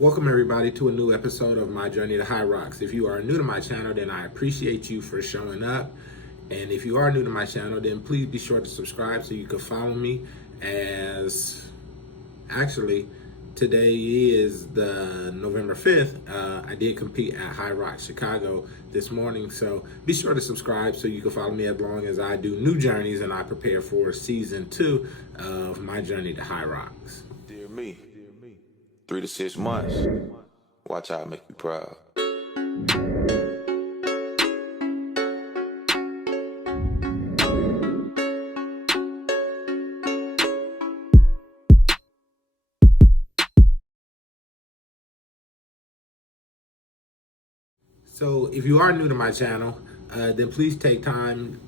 Welcome everybody to a new episode of my journey to Hyrox. If you are new to my channel, then I appreciate you for showing up. And if you are new to my channel, then please be sure to subscribe so you can follow me, as actually today is the November 5th. I did compete at Hyrox Chicago this morning, so be sure to subscribe so you can follow me as long as I do new journeys and I prepare for season 2 of my journey to Hyrox. Dear me, 3 to 6 months. Watch how I make you proud. So if you are new to my channel, then please take time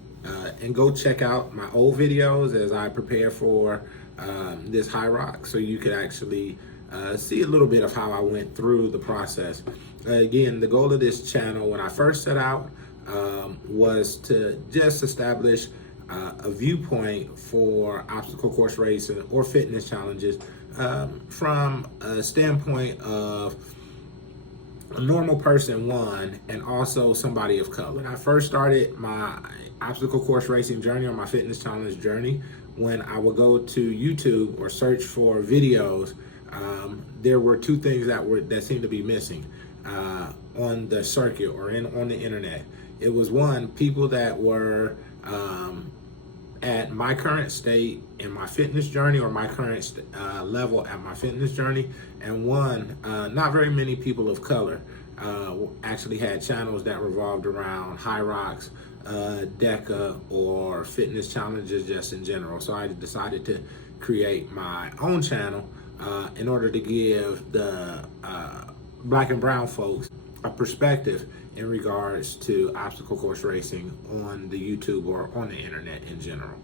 and go check out my old videos as I prepare for this Hyrox, so you could actually see a little bit of how I went through the process. Again, the goal of this channel when I first set out was to just establish a viewpoint for obstacle course racing or fitness challenges from a standpoint of a normal person, one, and also somebody of color. When I first started my obstacle course racing journey or my fitness challenge journey, when I would go to YouTube or search for videos, there were two things that seemed to be missing on the circuit or on the internet. It was, one, people that were at my current state in my fitness journey or my current level at my fitness journey, and one, not very many people of color actually had channels that revolved around Hyrox, DECA, or fitness challenges just in general. So I decided to create my own channel in order to give the black and brown folks a perspective in regards to obstacle course racing on the YouTube or on the internet in general.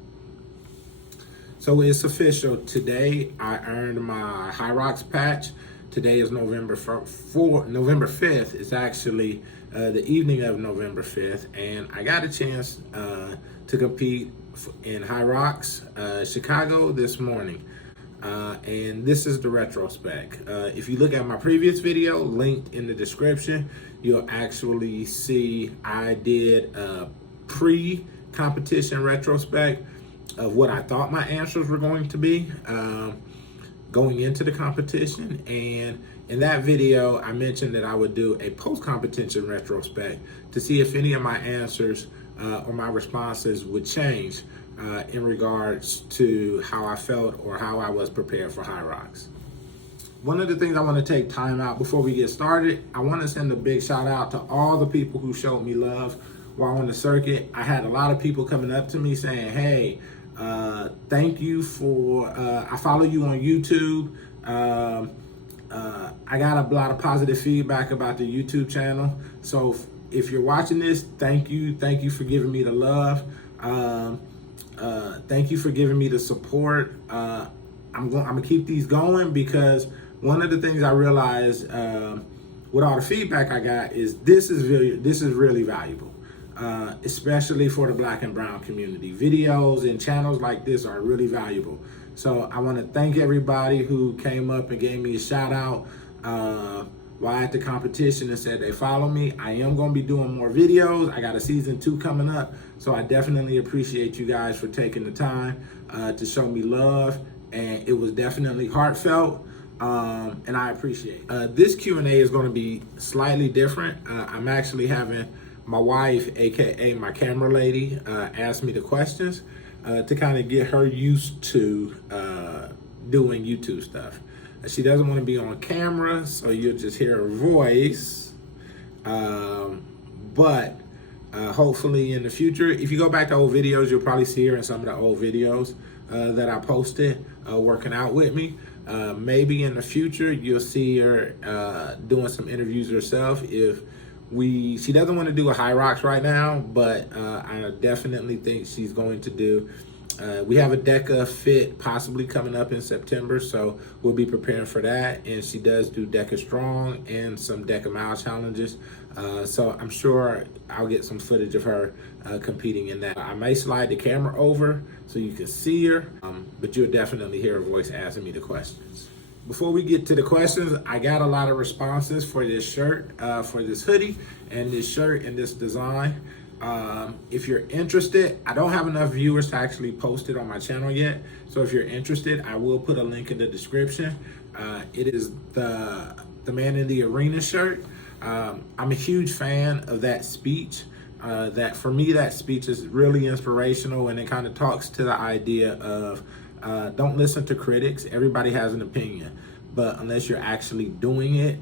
So it's official. Today I earned my Hyrox patch. Today is November 5th. It's actually the evening of November 5th, and I got a chance to compete in Hyrox Chicago this morning. And this is the retrospect. If you look at my previous video, linked in the description, you'll actually see I did a pre-competition retrospect of what I thought my answers were going to be going into the competition. And in that video, I mentioned that I would do a post-competition retrospect to see if any of my answers or my responses would change in regards to how I felt or how I was prepared for Hyrox. One of the things I want to take time out before we get started, I want to send a big shout out to all the people who showed me love while on the circuit. I had a lot of people coming up to me saying, hey, thank you for, I follow you on YouTube. I got a lot of positive feedback about the YouTube channel. So if you're watching this, thank you. Thank you for giving me the love. Thank you for giving me the support. I'm gonna keep these going, because one of the things I realized with all the feedback I got is this is really valuable, especially for the black and brown community. Videos and channels like this are really valuable. So I want to thank everybody who came up and gave me a shout out while at the competition and said they follow me. I am going to be doing more videos. I got a season 2 coming up, so I definitely appreciate you guys for taking the time to show me love, and it was definitely heartfelt, and I appreciate it. This Q&A is going to be slightly different. I'm actually having my wife, aka my camera lady, ask me the questions to kind of get her used to doing YouTube stuff. She doesn't want to be on camera, so you'll just hear her voice. But hopefully in the future, if you go back to old videos, you'll probably see her in some of the old videos that I posted working out with me. Maybe in the future, you'll see her doing some interviews herself. She doesn't want to do a Hyrox right now, but I definitely think she's going to do. We have a DECA fit possibly coming up in September, so we'll be preparing for that. And she does do DECA Strong and some DECA Mile challenges. So I'm sure I'll get some footage of her competing in that. I may slide the camera over so you can see her, but you'll definitely hear her voice asking me the questions. before we get to the questions, I got a lot of responses for this shirt, for this hoodie, and this shirt and this design. If you're interested, I don't have enough viewers to actually post it on my channel yet. So if you're interested, I will put a link in the description. It is the Man in the Arena shirt. I'm a huge fan of that speech. That for me, that speech is really inspirational, and it kind of talks to the idea of don't listen to critics. Everybody has an opinion, but unless you're actually doing it,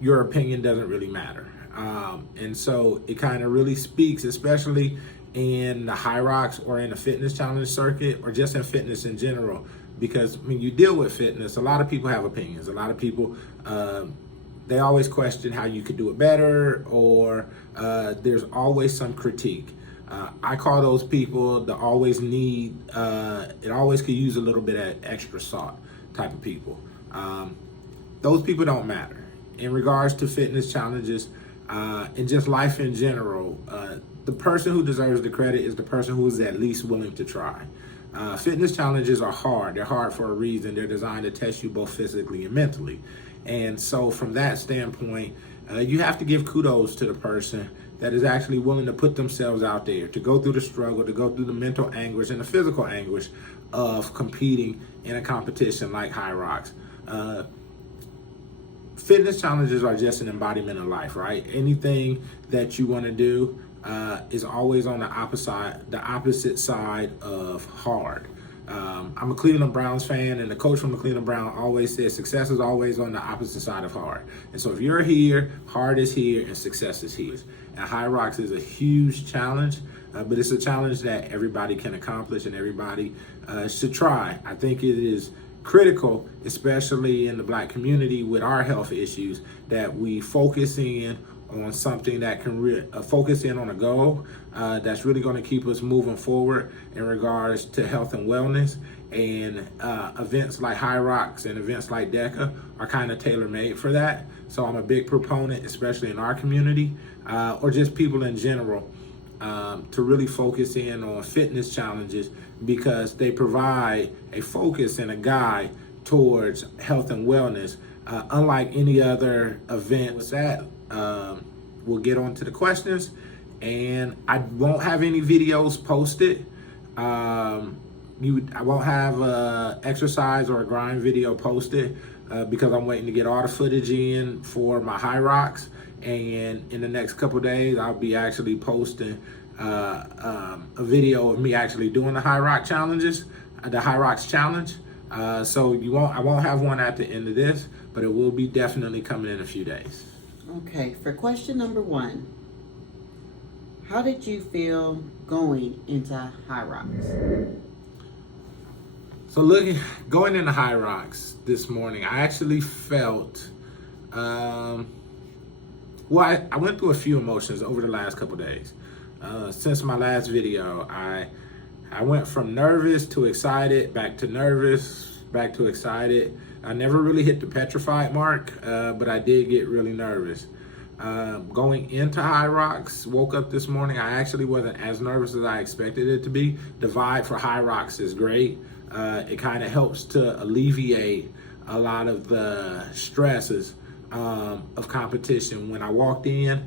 your opinion doesn't really matter. And so it kind of really speaks, especially in the Hyrox or in the fitness challenge circuit, or just in fitness in general, because when you deal with fitness, a lot of people have opinions. A lot of people, they always question how you could do it better, or there's always some critique. I call those people the always need, it always could use a little bit of extra salt type of people. Those people don't matter. In regards to fitness challenges, and just life in general, the person who deserves the credit is the person who is at least willing to try. Fitness challenges are hard. They're hard for a reason. They're designed to test you both physically and mentally. And so from that standpoint, you have to give kudos to the person that is actually willing to put themselves out there, to go through the struggle, to go through the mental anguish and the physical anguish of competing in a competition like Hyrox. Fitness challenges are just an embodiment of life, right? Anything that you want to do is always on the opposite side of hard. I'm a Cleveland Browns fan, and the coach from the Cleveland Browns always says success is always on the opposite side of hard. And so if you're here, hard is here and success is here. And Hyrox is a huge challenge, but it's a challenge that everybody can accomplish and everybody should try. I think it is critical, especially in the Black community with our health issues, that we focus in on something that can focus in on a goal that's really going to keep us moving forward in regards to health and wellness. And events like Hyrox and events like DECA are kind of tailor-made for that. So I'm a big proponent, especially in our community, or just people in general, to really focus in on fitness challenges, because they provide a focus and a guide towards health and wellness, unlike any other event. With that, we'll get on to the questions, and I won't have any videos posted. I won't have a exercise or a grind video posted because I'm waiting to get all the footage in for my Hyrox, and in the next couple days I'll be actually posting a video of me actually doing the Hyrox challenges, the Hyrox challenge. So I won't have one at the end of this, but it will be definitely coming in a few days. Okay, for question number 1, how did you feel going into Hyrox? So going into Hyrox this morning, I actually felt, I went through a few emotions over the last couple days. Since my last video, I went from nervous to excited, back to nervous, back to excited. I never really hit the petrified mark, but I did get really nervous. Going into Hyrox, woke up this morning, I actually wasn't as nervous as I expected it to be. The vibe for Hyrox is great. It kind of helps to alleviate a lot of the stresses of competition. When I walked in,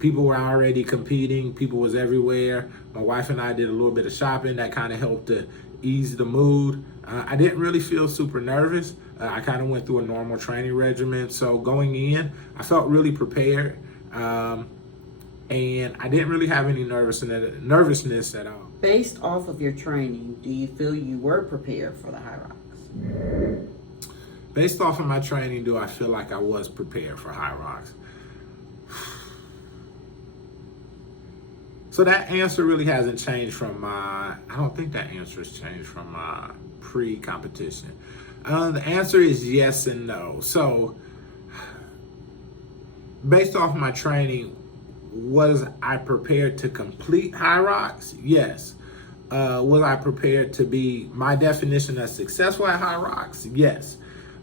people were already competing, people was everywhere. My wife and I did a little bit of shopping that kind of helped to ease the mood. I didn't really feel super nervous. I kind of went through a normal training regimen. So going in, I felt really prepared. And I didn't really have any nervousness at all. Based off of your training, do you feel you were prepared for the Hyrox? Based off of my training, do I feel like I was prepared for Hyrox? So that answer really hasn't changed from I don't think that answer has changed from my pre-competition. The answer is yes and no. So based off of my training, was I prepared to complete Hyrox? Yes. Was I prepared to be, my definition of successful at Hyrox? Yes.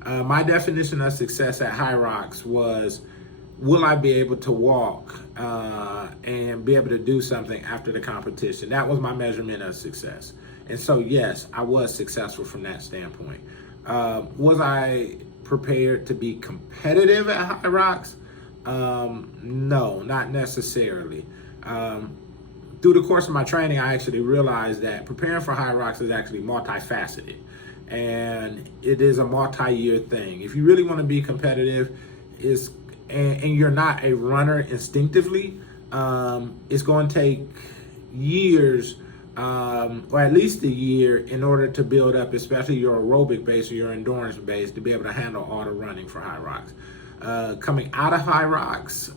My definition of success at Hyrox was, will I be able to walk and be able to do something after the competition? That was my measurement of success. And so, yes, I was successful from that standpoint. Was I prepared to be competitive at Hyrox? No, not necessarily. Through the course of my training, I actually realized that preparing for Hyrox is actually multifaceted, and it is a multi-year thing. If you really want to be competitive, and you're not a runner instinctively, it's going to take years, or at least a year, in order to build up, especially your aerobic base or your endurance base, to be able to handle all the running for Hyrox. Coming out of Hyrox,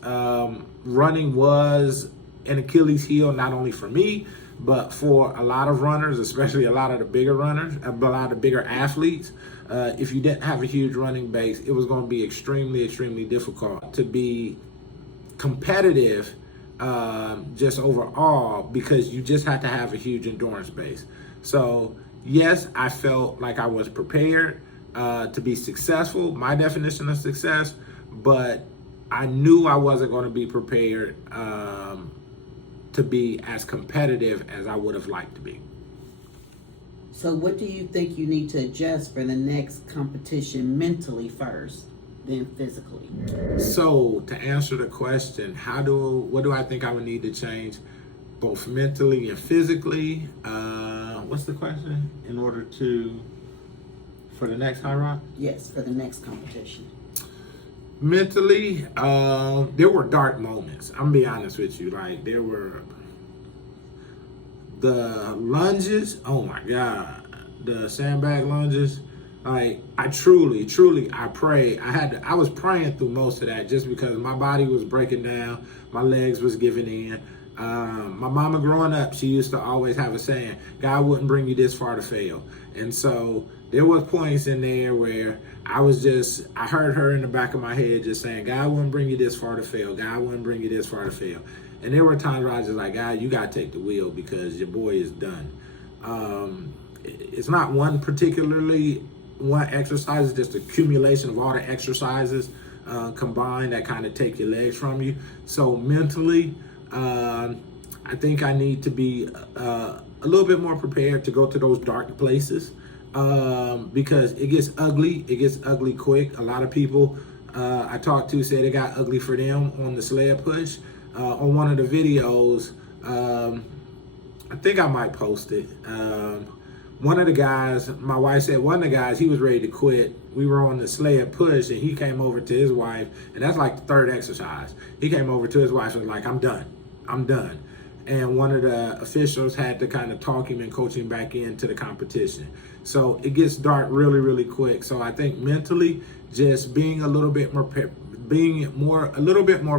running was an Achilles heel, not only for me, but for a lot of runners, especially a lot of the bigger runners, a lot of the bigger athletes. If you didn't have a huge running base, it was going to be extremely, extremely difficult to be competitive, just overall, because you just had to have a huge endurance base. So yes, I felt like I was prepared to be successful, my definition of success, but I knew I wasn't going to be prepared to be as competitive as I would have liked to be. So what do you think you need to adjust for the next competition mentally first, then physically? So to answer the question, what do I think I would need to change both mentally and physically? What's the question? For the next Hyrox? Yes, for the next competition. Mentally, there were dark moments. I'm gonna be honest with you. Like, there were the lunges. Oh my God, the sandbag lunges. Like, I truly, I prayed. I was praying through most of that, just because my body was breaking down, my legs was giving in. My mama growing up, she used to always have a saying, God wouldn't bring you this far to fail. And so there was points in there where I heard her in the back of my head just saying, God wouldn't bring you this far to fail. God wouldn't bring you this far to fail. And there were times where I was just like, God, you got to take the wheel because your boy is done. It's not one exercise, it's just accumulation of all the exercises combined that kind of take your legs from you. So mentally, I think I need to be a little bit more prepared to go to those dark places, because it gets ugly. It gets ugly quick. A lot of people I talked to said it got ugly for them on the sled push. On one of the videos, I think I might post it. One of the guys, my wife said one of the guys, he was ready to quit. We were on the sled push, and he came over to his wife, and that's like the third exercise. He came over to his wife and was like, I'm done. And one of the officials had to kind of talk him and coach him back into the competition. So it gets dark really, really quick. So I think mentally, just being a little bit more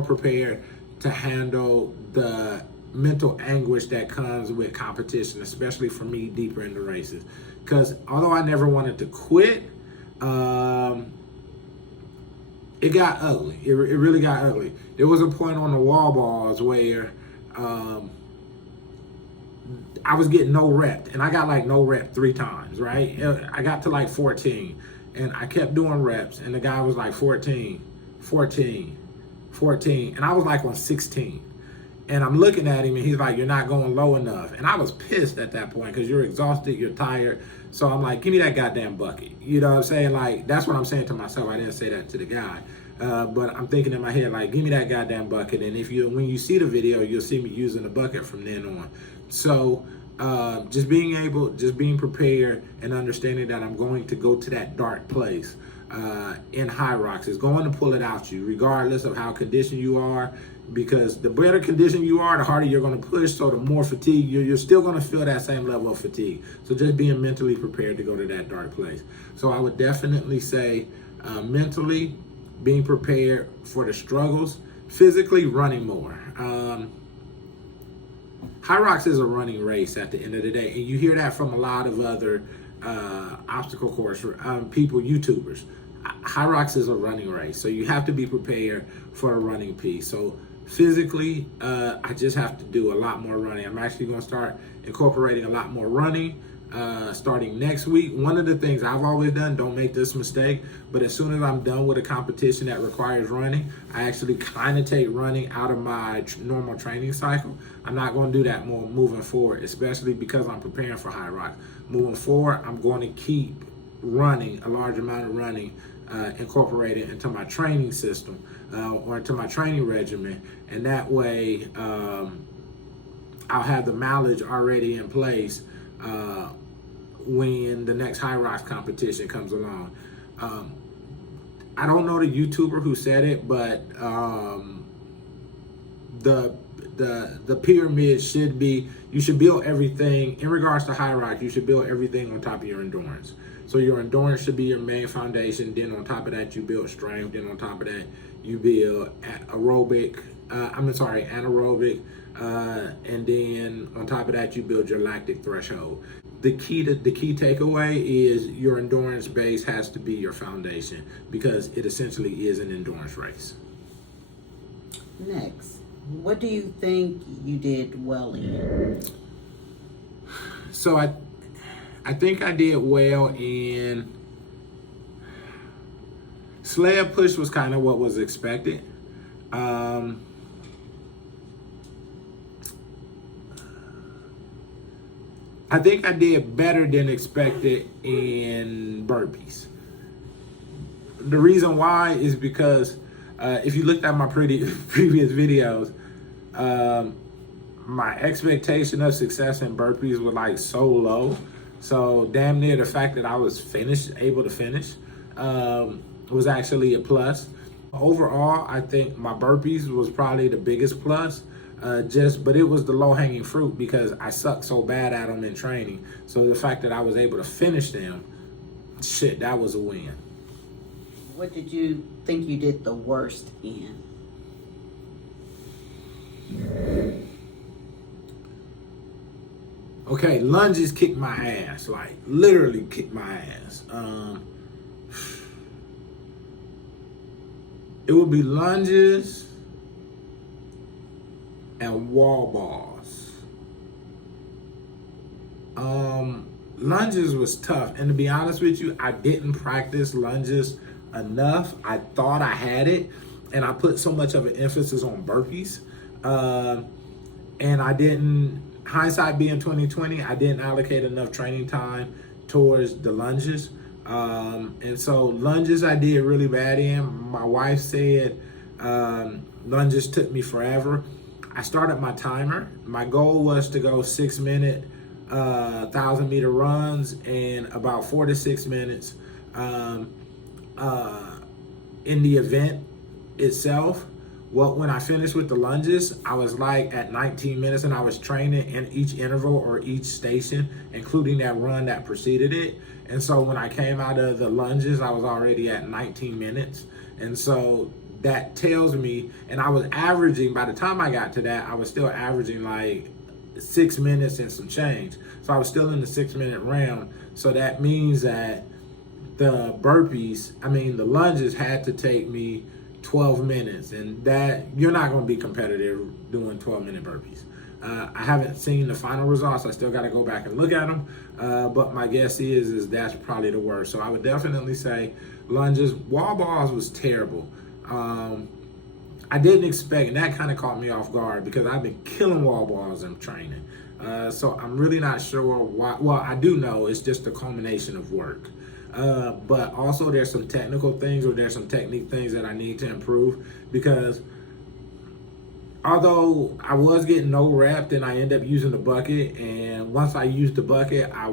prepared to handle the mental anguish that comes with competition, especially for me deeper in the races. Because although I never wanted to quit, it got ugly. It really got ugly. There was a point on the wall balls where I was getting no rep, and I got like no rep 3 times, right? I got to like 14, and I kept doing reps, and the guy was like 14, and I was like on 16. And I'm looking at him, and he's like, you're not going low enough. And I was pissed at that point, because you're exhausted, you're tired. So I'm like, give me that goddamn bucket. You know what I'm saying? Like, that's what I'm saying to myself. I didn't say that to the guy. But I'm thinking in my head, like, give me that goddamn bucket. And when you see the video, you'll see me using the bucket from then on. So just being prepared and understanding that I'm going to go to that dark place in Hyrox is going to pull it out you, regardless of how conditioned you are. Because the better condition you are, the harder you're going to push. So the more fatigue, you're still going to feel that same level of fatigue. So just being mentally prepared to go to that dark place. So I would definitely say mentally being prepared for the struggles, physically running more. Hyrox is a running race at the end of the day. And you hear that from a lot of other obstacle course people, YouTubers. Hyrox is a running race. So you have to be prepared for a running piece. So physically, I just have to do a lot more running. I'm actually going to start incorporating a lot more running starting next week. One of the things I've always done, don't make this mistake, but as soon as I'm done with a competition that requires running, I actually kind of take running out of my normal training cycle. I'm not going to do that more moving forward, especially because I'm preparing for Hyrox. Moving forward, I'm going to keep running, a large amount of running, incorporated into my training system or into my training regimen, and that way I'll have the mileage already in place when the next Hyrox competition comes along. I don't know the YouTuber who said it, but the pyramid should be, you should build everything in regards to Hyrox. You should build everything on top of your endurance. So your endurance should be your main foundation. Then on top of that, you build strength. Then on top of that, you build anaerobic, and then on top of that, you build your lactic threshold. The key takeaway is your endurance base has to be your foundation, because it essentially is an endurance race. Next, what do you think you did well in? So I think I did well in sled push. Was kind of what was expected. I think I did better than expected in burpees. The reason why is because if you looked at my previous videos, my expectation of success in burpees was like so low. So damn near the fact that I was able to finish, was actually a plus. Overall, I think my burpees was probably the biggest plus. But it was the low-hanging fruit because I sucked so bad at them in training. So the fact that I was able to finish them, shit, that was a win. What did you think you did the worst in? Okay, lunges kicked my ass, like literally kicked my ass. It would be lunges and wall balls. Lunges was tough, and to be honest with you, I didn't practice lunges enough. I thought I had it, and I put so much of an emphasis on burpees, and I didn't. Hindsight being 2020, I didn't allocate enough training time towards the lunges, and so lunges I did really bad in. My wife said lunges took me forever. I started my timer. My goal was to go 6-minute 1,000-meter runs in about 4 to 6 minutes in the event itself. Well, when I finished with the lunges, I was like at 19 minutes, and I was training in each interval or each station, including that run that preceded it. And so when I came out of the lunges, I was already at 19 minutes. And so that tells me, and I was averaging, by the time I got to that, I was still averaging like 6 minutes and some change. So I was still in the 6-minute round. So that means that the lunges had to take me 12 minutes, and that you're not going to be competitive doing 12-minute burpees. I haven't seen the final results. I still got to go back and look at them. But my guess is that's probably the worst. So I would definitely say lunges. Wall balls was terrible. I didn't expect, and that kind of caught me off guard because I've been killing wall balls in training. So I'm really not sure why. Well, I do know it's just a culmination of work. But also there's some technical things, or there's some technique things that I need to improve, because although I was getting no rep, then I ended up using the bucket, and once I used the bucket, I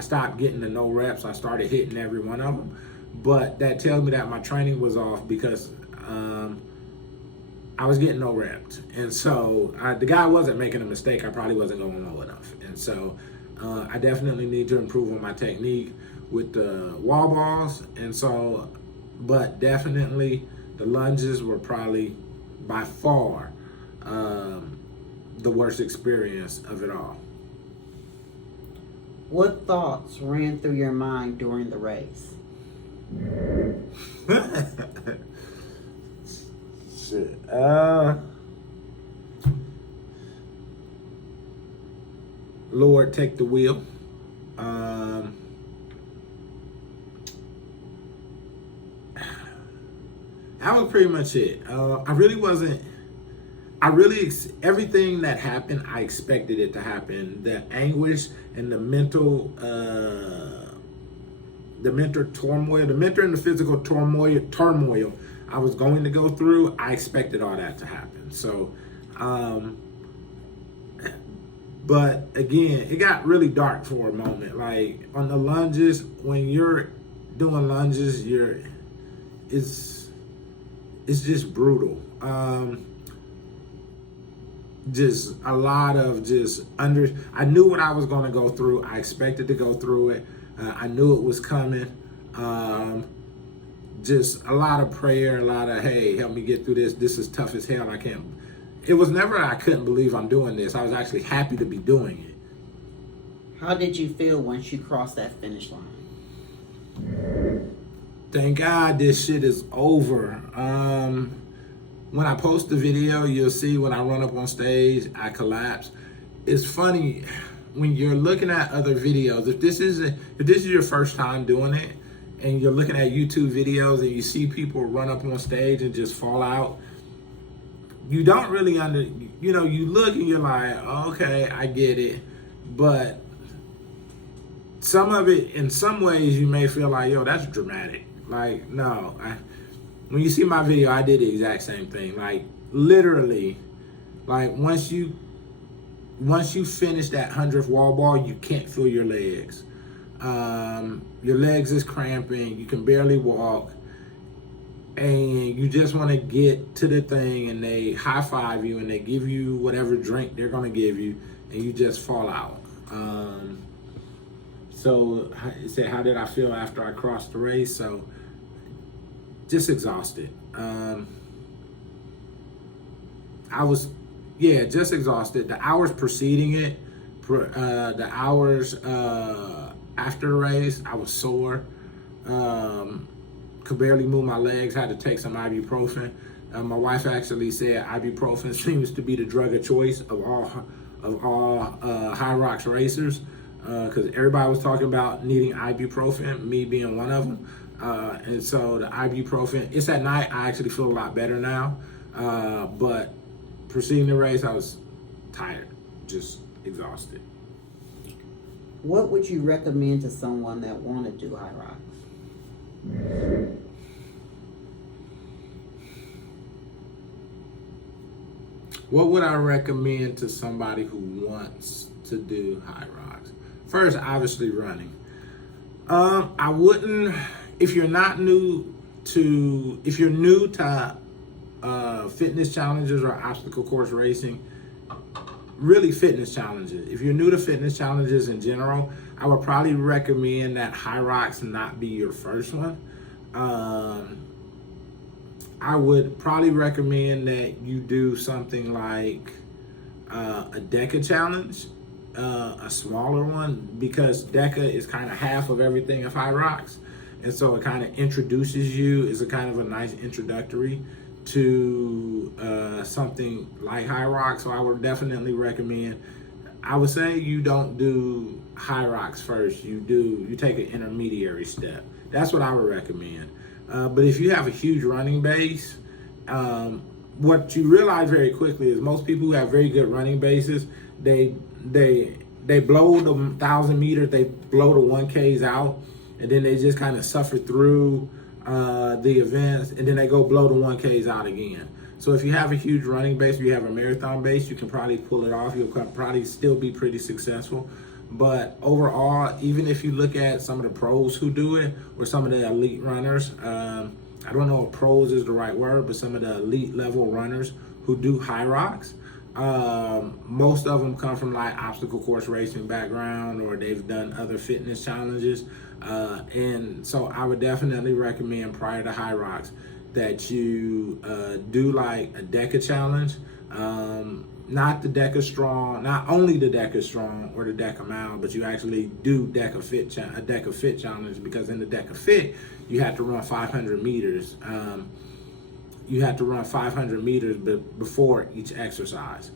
stopped getting the no reps. I started hitting every one of them, but that tells me that my training was off, because I was getting no reps, and so the guy wasn't making a mistake. I probably wasn't going low enough, and so I definitely need to improve on my technique with the wall balls. And so, but definitely the lunges were probably by far the worst experience of it all. What thoughts ran through your mind during the race? Shit. Lord, take the wheel. That was pretty much it. Everything that happened, I expected it to happen. The anguish and the mental the mental turmoil, the mental and the physical turmoil I was going to go through, I expected all that to happen. So, but again, it got really dark for a moment. Like on the lunges, when you're doing lunges, it's just brutal. Just a lot of I knew what I was going to go through. I expected to go through it. I knew it was coming. Just a lot of prayer, a lot of, hey, help me get through this. This is tough as hell. It was never, I couldn't believe I'm doing this. I was actually happy to be doing it. How did you feel once you crossed that finish line? Thank God this shit is over. When I post the video, you'll see when I run up on stage, I collapse. It's funny when you're looking at other videos. If this is your first time doing it, and you're looking at YouTube videos and you see people run up on stage and just fall out, you don't really you look and you're like, oh, okay, I get it. But some of it, in some ways, you may feel like, yo, that's dramatic. Like, no, when you see my video, I did the exact same thing. Like, literally, like once you finish that 100th wall ball, you can't feel your legs. Your legs is cramping. You can barely walk, and you just want to get to the thing, and they high five you, and they give you whatever drink they're gonna give you, and you just fall out. So it said, how did I feel after I crossed the race? So just exhausted. I was, just exhausted. The hours preceding it, the hours after the race, I was sore. Could barely move my legs, had to take some ibuprofen. My wife actually said ibuprofen seems to be the drug of choice of all Hyrox racers, because everybody was talking about needing ibuprofen, me being one of them. And so the ibuprofen, it's at night, I actually feel a lot better now. But preceding the race, I was tired, just exhausted. What would you recommend to someone that want to do Hyrox? What would I recommend to somebody who wants to do Hyrox? First, obviously running. I wouldn't, if you're new to fitness challenges or obstacle course racing, really fitness challenges. If you're new to fitness challenges in general, I would probably recommend that Hyrox not be your first one. I would probably recommend that you do something like a DECA challenge, a smaller one, because DECA is kind of half of everything of Hyrox. And so it kind of introduces you, is a kind of a nice introductory to something like Hyrox. So I would definitely recommend, I would say you don't do Hyrox first, you take an intermediary step. That's what I would recommend. But if you have a huge running base, what you realize very quickly is most people who have very good running bases, they blow the 1,000 meters, they blow the 1Ks out, and then they just kind of suffer through the events, and then they go blow the 1Ks out again. So if you have a huge running base, or you have a marathon base, you can probably pull it off. You'll probably still be pretty successful. But overall, even if you look at some of the pros who do it, or some of the elite runners, I don't know if pros is the right word, but some of the elite level runners who do Hyrox, most of them come from like obstacle course racing background, or they've done other fitness challenges. And so I would definitely recommend prior to Hyrox that you do like a DECA challenge. Not the DECA Strong, not only the DECA Strong or the DECA Mile, but you actually do a DECA Fit challenge, because in the DECA Fit, you have to run 500 meters. You have to run 500 meters before each exercise.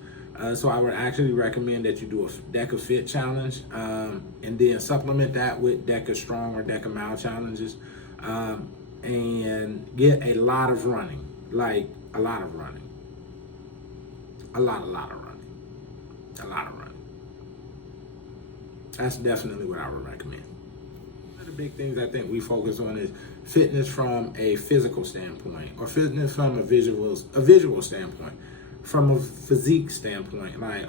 So I would actually recommend that you do a DECA Fit challenge, and then supplement that with DECA Strong or DECA Mile challenges, and get a lot of running, like a lot of running. A lot of running. That's definitely what I would recommend. The the big things I think we focus on is fitness from a physical standpoint, or fitness from a visual standpoint, from a physique standpoint. Like,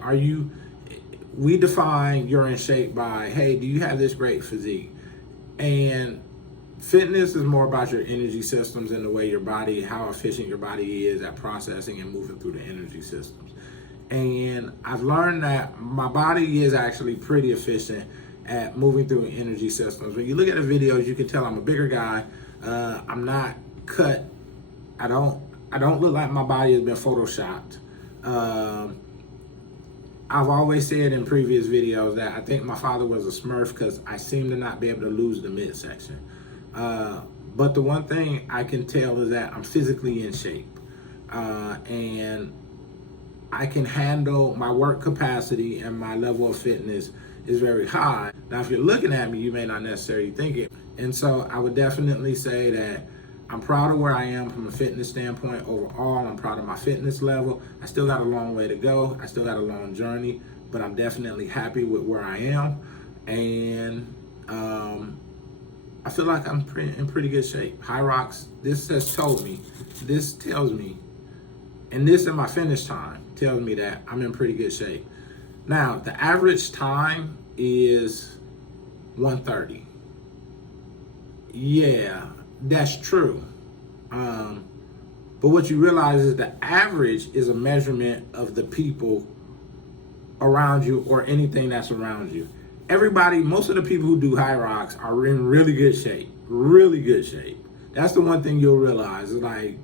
we define you're in shape by, hey, do you have this great physique? And fitness is more about your energy systems and the way your body, how efficient your body is at processing and moving through the energy systems. And I've learned that my body is actually pretty efficient at moving through energy systems. When you look at the videos, you can tell I'm a bigger guy. I'm not cut. I don't look like my body has been photoshopped. I've always said in previous videos that I think my father was a Smurf because I seem to not be able to lose the midsection. But the one thing I can tell is that I'm physically in shape. And I can handle my work capacity, and my level of fitness is very high. Now, if you're looking at me, you may not necessarily think it. And so I would definitely say that I'm proud of where I am from a fitness standpoint overall. I'm proud of my fitness level. I still got a long way to go. I still got a long journey, but I'm definitely happy with where I am. And I feel like I'm in pretty good shape. Hyrox, this tells me, and this in my finish time tells me that I'm in pretty good shape. Now, the average time is 1:30. Yeah, that's true. But what you realize is the average is a measurement of the people around you or anything that's around you. Most of the people who do Hyrox are in really good shape. Really good shape. That's the one thing you'll realize. Is like,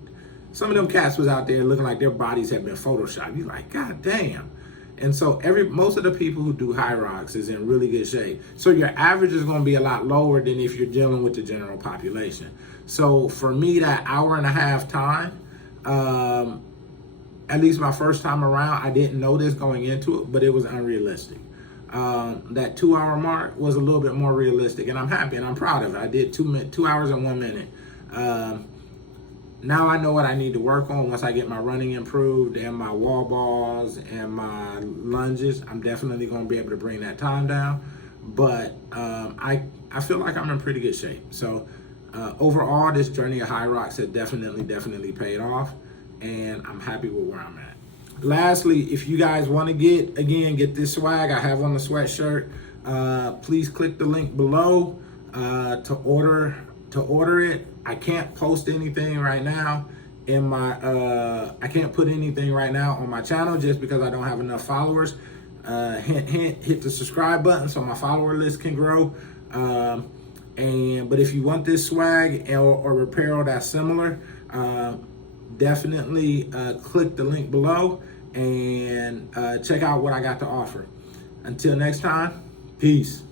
some of them cats was out there looking like their bodies had been photoshopped. You're like, God damn. And so most of the people who do Hyrox is in really good shape. So your average is going to be a lot lower than if you're dealing with the general population. So for me, that hour and a half time, at least my first time around, I didn't know this going into it, but it was unrealistic. That 2 hour mark was a little bit more realistic, and I'm happy and I'm proud of it. I did 2 hours and 1 minute. Now I know what I need to work on. Once I get my running improved and my wall balls and my lunges, I'm definitely going to be able to bring that time down. But I feel like I'm in pretty good shape. So overall, this journey of Hyrox has definitely paid off, and I'm happy with where I'm at. Lastly, if you guys want to get this swag I have on the sweatshirt, please click the link below to order it. I can't post anything right now in my I can't put anything right now on my channel just because I don't have enough followers. Hint, hit the subscribe button so my follower list can grow. But if you want this swag or apparel that's similar, definitely click the link below and check out what I got to offer. Until next time, peace.